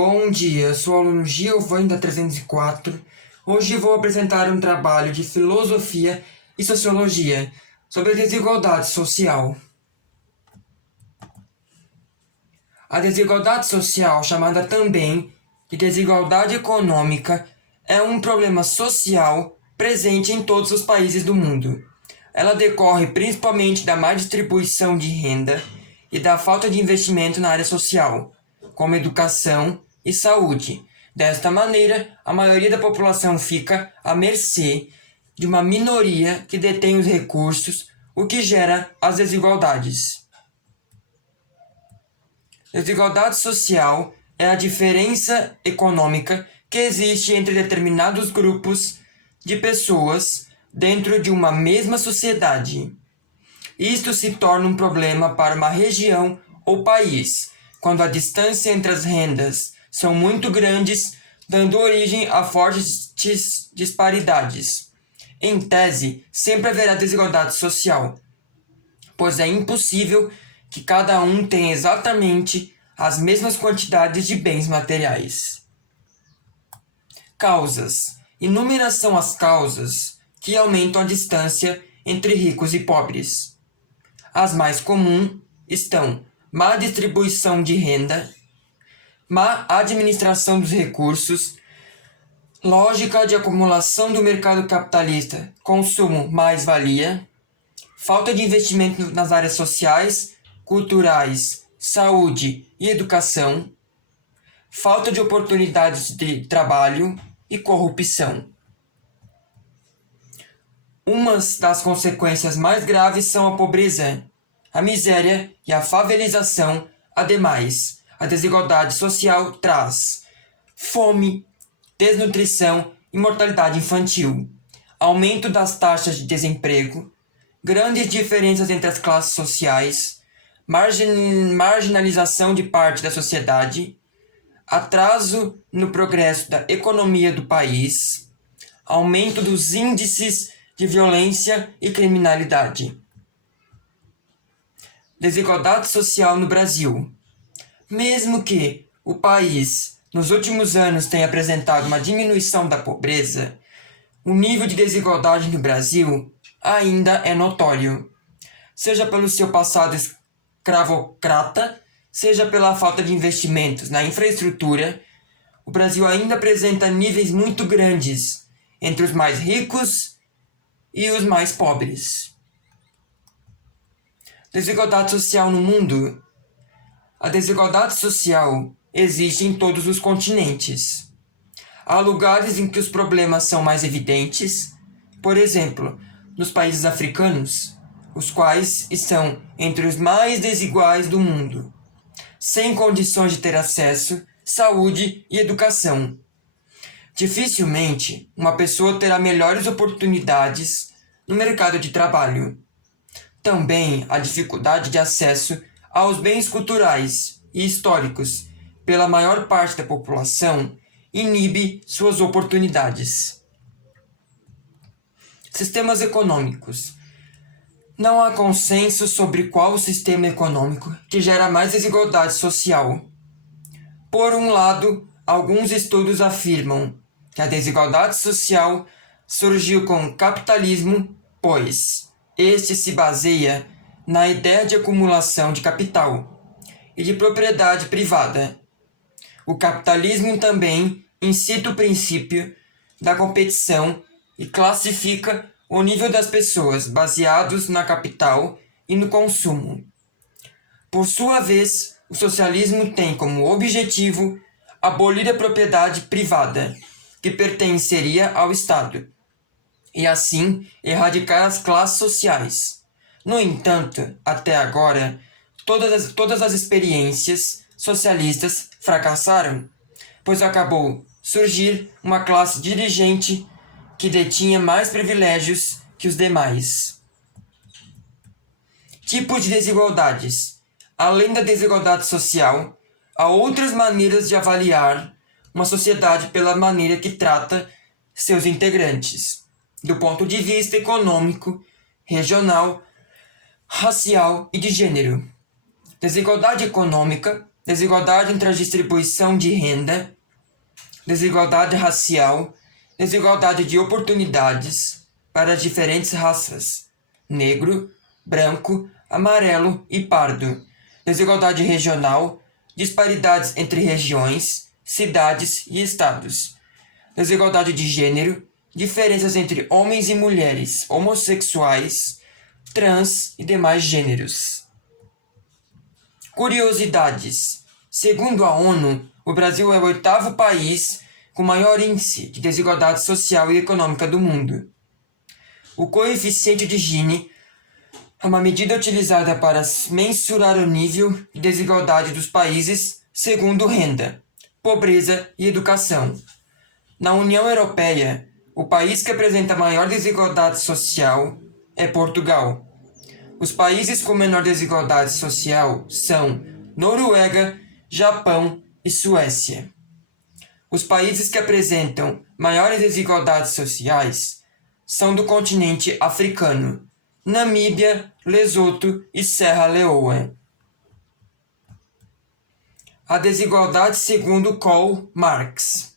Bom dia, sou o aluno Giovanni da 304. Hoje vou apresentar um trabalho de filosofia e sociologia sobre a desigualdade social. A desigualdade social, chamada também de desigualdade econômica, é um problema social presente em todos os países do mundo. Ela decorre principalmente da má distribuição de renda e da falta de investimento na área social, como educação e saúde. Desta maneira, a maioria da população fica à mercê de uma minoria que detém os recursos, o que gera as desigualdades. Desigualdade social é a diferença econômica que existe entre determinados grupos de pessoas dentro de uma mesma sociedade. Isto se torna um problema para uma região ou país, quando a distância entre as rendas são muito grandes, dando origem a fortes disparidades. Em tese, sempre haverá desigualdade social, pois é impossível que cada um tenha exatamente as mesmas quantidades de bens materiais. Causas. Inúmeras são as causas que aumentam a distância entre ricos e pobres. As mais comuns estão má distribuição de renda, má administração dos recursos, lógica de acumulação do mercado capitalista, consumo mais valia, falta de investimento nas áreas sociais, culturais, saúde e educação, falta de oportunidades de trabalho e corrupção. Umas das consequências mais graves são a pobreza, a miséria e a favelização. Ademais, a desigualdade social traz fome, desnutrição e mortalidade infantil, aumento das taxas de desemprego, grandes diferenças entre as classes sociais, marginalização de parte da sociedade, atraso no progresso da economia do país, aumento dos índices de violência e criminalidade. Desigualdade social no Brasil. Mesmo que o país nos últimos anos tenha apresentado uma diminuição da pobreza, o nível de desigualdade no Brasil ainda é notório, seja pelo seu passado escravocrata, seja pela falta de investimentos na infraestrutura. O Brasil ainda apresenta níveis muito grandes entre os mais ricos e os mais pobres. Desigualdade social no mundo. A desigualdade social existe em todos os continentes. Há lugares em que os problemas são mais evidentes, por exemplo, nos países africanos, os quais estão entre os mais desiguais do mundo, sem condições de ter acesso, saúde e educação. Dificilmente uma pessoa terá melhores oportunidades no mercado de trabalho. Também a dificuldade de acesso aos bens culturais e históricos pela maior parte da população inibe suas oportunidades. Sistemas econômicos. Não há consenso sobre qual o sistema econômico que gera mais desigualdade social. Por um lado, alguns estudos afirmam que a desigualdade social surgiu com o capitalismo, pois este se baseia na ideia de acumulação de capital e de propriedade privada. O capitalismo também incita o princípio da competição e classifica o nível das pessoas baseados na capital e no consumo. Por sua vez, o socialismo tem como objetivo abolir a propriedade privada, que pertenceria ao Estado, e assim erradicar as classes sociais. No entanto, até agora, todas as experiências socialistas fracassaram, pois acabou surgir uma classe dirigente que detinha mais privilégios que os demais. Tipos de desigualdades. Além da desigualdade social, há outras maneiras de avaliar uma sociedade pela maneira que trata seus integrantes, do ponto de vista econômico, regional, racial e de gênero. Desigualdade econômica desigualdade entre a distribuição de renda, desigualdade racial, desigualdade de oportunidades para as diferentes raças, negro, branco, amarelo e pardo, desigualdade regional, disparidades entre regiões, cidades e estados, desigualdade de gênero, diferenças entre homens e mulheres, homossexuais, trans e demais gêneros. Curiosidades. Segundo a ONU, o Brasil é o 8º país com maior índice de desigualdade social e econômica do mundo. O coeficiente de Gini é uma medida utilizada para mensurar o nível de desigualdade dos países segundo renda, pobreza e educação. Na União Europeia, o país que apresenta maior desigualdade social é Portugal. Os países com menor desigualdade social são Noruega, Japão e Suécia. Os países que apresentam maiores desigualdades sociais são do continente africano, Namíbia, Lesoto e Serra Leoa. A desigualdade segundo Karl Marx.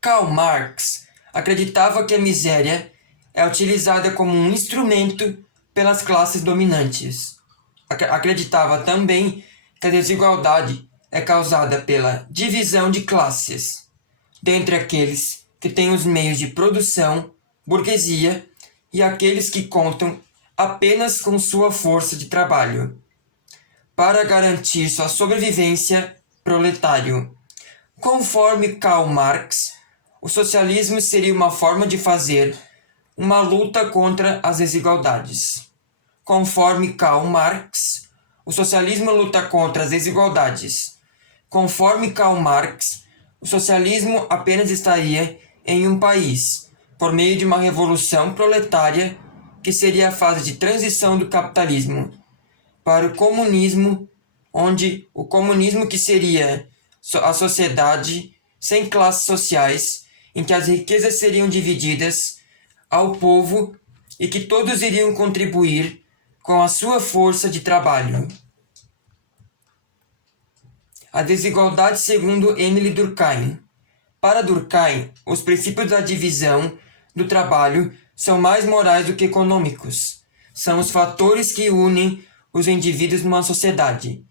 Karl Marx acreditava que a miséria é utilizada como um instrumento pelas classes dominantes. Acreditava também que a desigualdade é causada pela divisão de classes, dentre aqueles que têm os meios de produção, burguesia, e aqueles que contam apenas com sua força de trabalho, para garantir sua sobrevivência, proletário. Conforme Karl Marx, o socialismo seria uma forma de fazer uma luta contra as desigualdades. Conforme Karl Marx, o socialismo luta contra as desigualdades. Conforme Karl Marx, o socialismo apenas estaria em um país, por meio de uma revolução proletária que seria a fase de transição do capitalismo para o comunismo, onde o comunismo que seria a sociedade sem classes sociais, em que as riquezas seriam divididas ao povo e que todos iriam contribuir com a sua força de trabalho. A desigualdade segundo Emile Durkheim. Para Durkheim, os princípios da divisão do trabalho são mais morais do que econômicos. São os fatores que unem os indivíduos numa sociedade,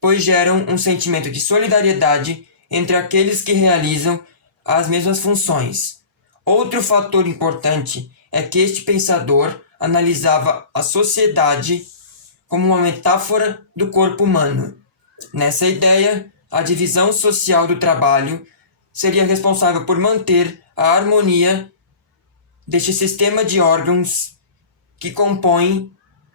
pois geram um sentimento de solidariedade entre aqueles que realizam as mesmas funções. Outro fator importante é que este pensador analisava a sociedade como uma metáfora do corpo humano. Nessa ideia, a divisão social do trabalho seria responsável por manter a harmonia deste sistema de órgãos que compõem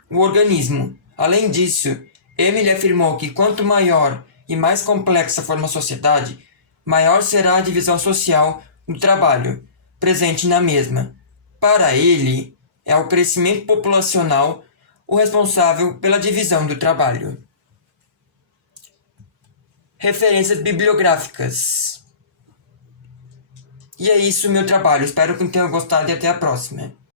o organismo. Além disso, Emile afirmou que quanto maior e mais complexa for uma sociedade, maior será a divisão social do trabalho presente na mesma. Para ele, é o crescimento populacional o responsável pela divisão do trabalho. Referências bibliográficas. E é isso, meu trabalho. Espero que tenham gostado e até a próxima.